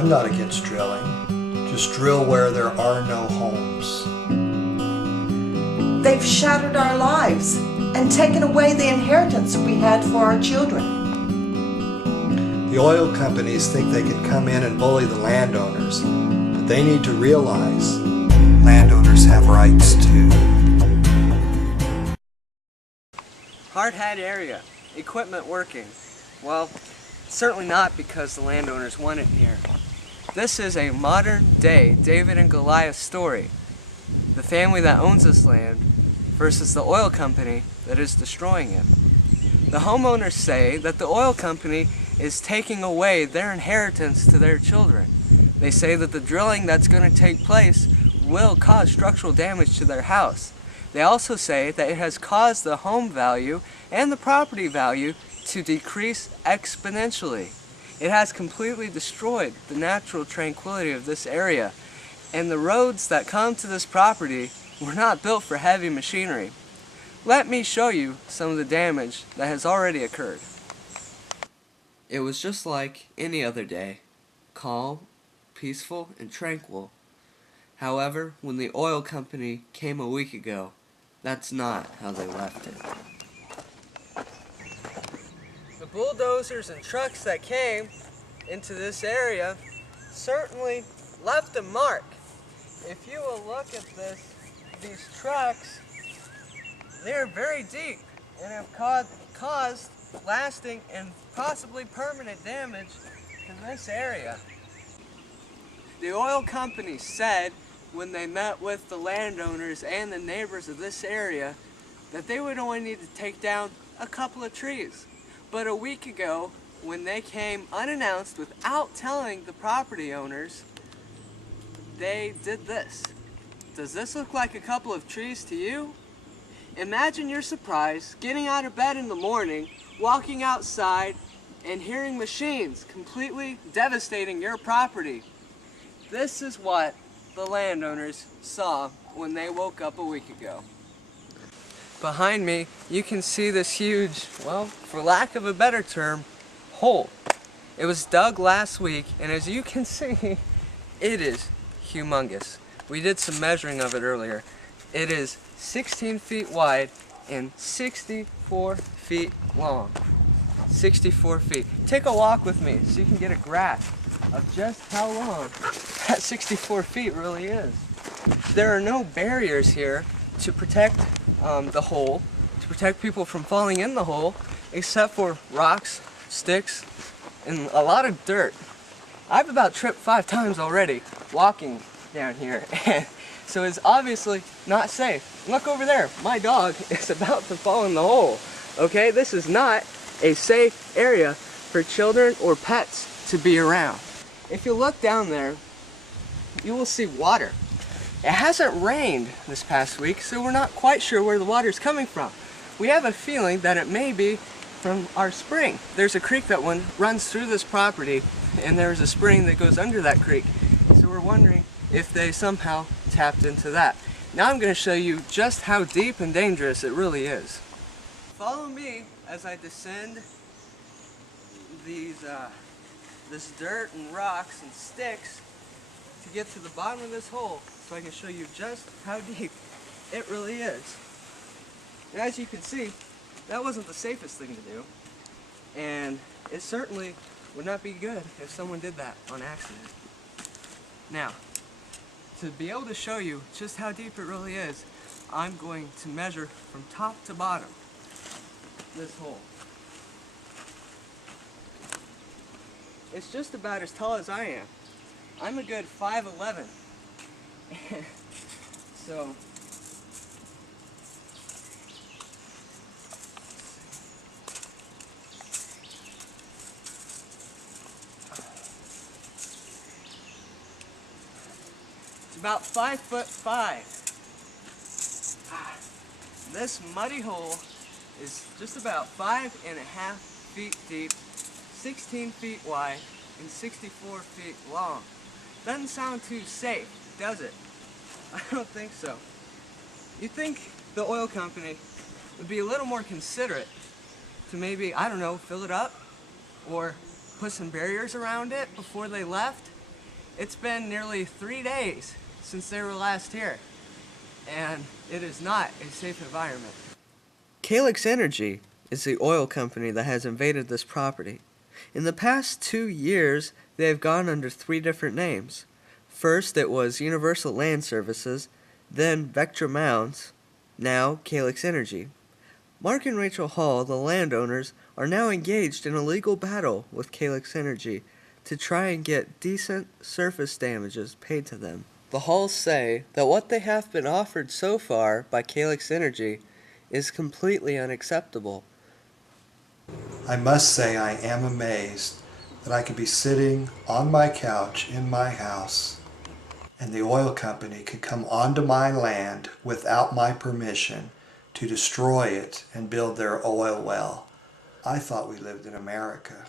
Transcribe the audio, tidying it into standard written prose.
I'm not against drilling. Just drill where there are no homes. They've shattered our lives and taken away the inheritance we had for our children. The oil companies think they can come in and bully the landowners, but they need to realize landowners have rights too. Hard hat area, equipment working. Well, certainly not because the landowners want it here. This is a modern day David and Goliath story. The family that owns this land versus the oil company that is destroying it. The homeowners say that the oil company is taking away their inheritance to their children. They say that the drilling that's going to take place will cause structural damage to their house. They also say that it has caused the home value and the property value to decrease exponentially. It has completely destroyed the natural tranquility of this area, and the roads that come to this property were not built for heavy machinery. Let me show you some of the damage that has already occurred. It was just like any other day, calm, peaceful, and tranquil. However, when the oil company came a week ago, that's not how they left it. The bulldozers and trucks that came into this area certainly left a mark. If you will look at these trucks, they are very deep and have caused lasting and possibly permanent damage to this area. The oil company said when they met with the landowners and the neighbors of this area that they would only need to take down a couple of trees. But a week ago, when they came unannounced without telling the property owners, they did this. Does this look like a couple of trees to you? Imagine your surprise getting out of bed in the morning, walking outside, and hearing machines completely devastating your property. This is what the landowners saw when they woke up a week ago. Behind me, you can see this huge, well, for lack of a better term, hole. It was dug last week, and as you can see, it is humongous. We did some measuring of it earlier. It is 16 feet wide and 64 feet long. 64 feet. Take a walk with me so you can get a grasp of just how long that 64 feet really is. There are no barriers here to protect the hole, to protect people from falling in the hole, except for rocks, sticks, and a lot of dirt. I've about tripped 5 times already walking down here, and so it's obviously not safe. Look over there, my dog is about to fall in the hole. Okay, this is not a safe area for children or pets to be around. If you look down there, you will see water. It hasn't rained this past week, so we're not quite sure where the water is coming from. We have a feeling that it may be from our spring. There's a creek that runs through this property, and there's a spring that goes under that creek. So we're wondering if they somehow tapped into that. Now I'm going to show you just how deep and dangerous it really is. Follow me as I descend this dirt and rocks and sticks to get to the bottom of this hole so I can show you just how deep it really is. And as you can see, that wasn't the safest thing to do, and it certainly would not be good if someone did that on accident. Now, to be able to show you just how deep it really is, I'm going to measure from top to bottom this hole. It's just about as tall as I am. I'm a good 5'11". So, it's about 5'5". This muddy hole is just about 5.5 feet deep, 16 feet wide, and 64 feet long. Doesn't sound too safe, does it? I don't think so. You'd think the oil company would be a little more considerate to maybe, I don't know, fill it up or put some barriers around it before they left. It's been nearly 3 days since they were last here, and it is not a safe environment. Calyx Energy is the oil company that has invaded this property. In the past 2 years, they have gone under 3 different names. First, it was Universal Land Services, then Vectra Mounds, now Calyx Energy. Mark and Rachel Hall, the landowners, are now engaged in a legal battle with Calyx Energy to try and get decent surface damages paid to them. The Halls say that what they have been offered so far by Calyx Energy is completely unacceptable. I must say I am amazed that I could be sitting on my couch in my house and the oil company could come onto my land without my permission to destroy it and build their oil well. I thought we lived in America.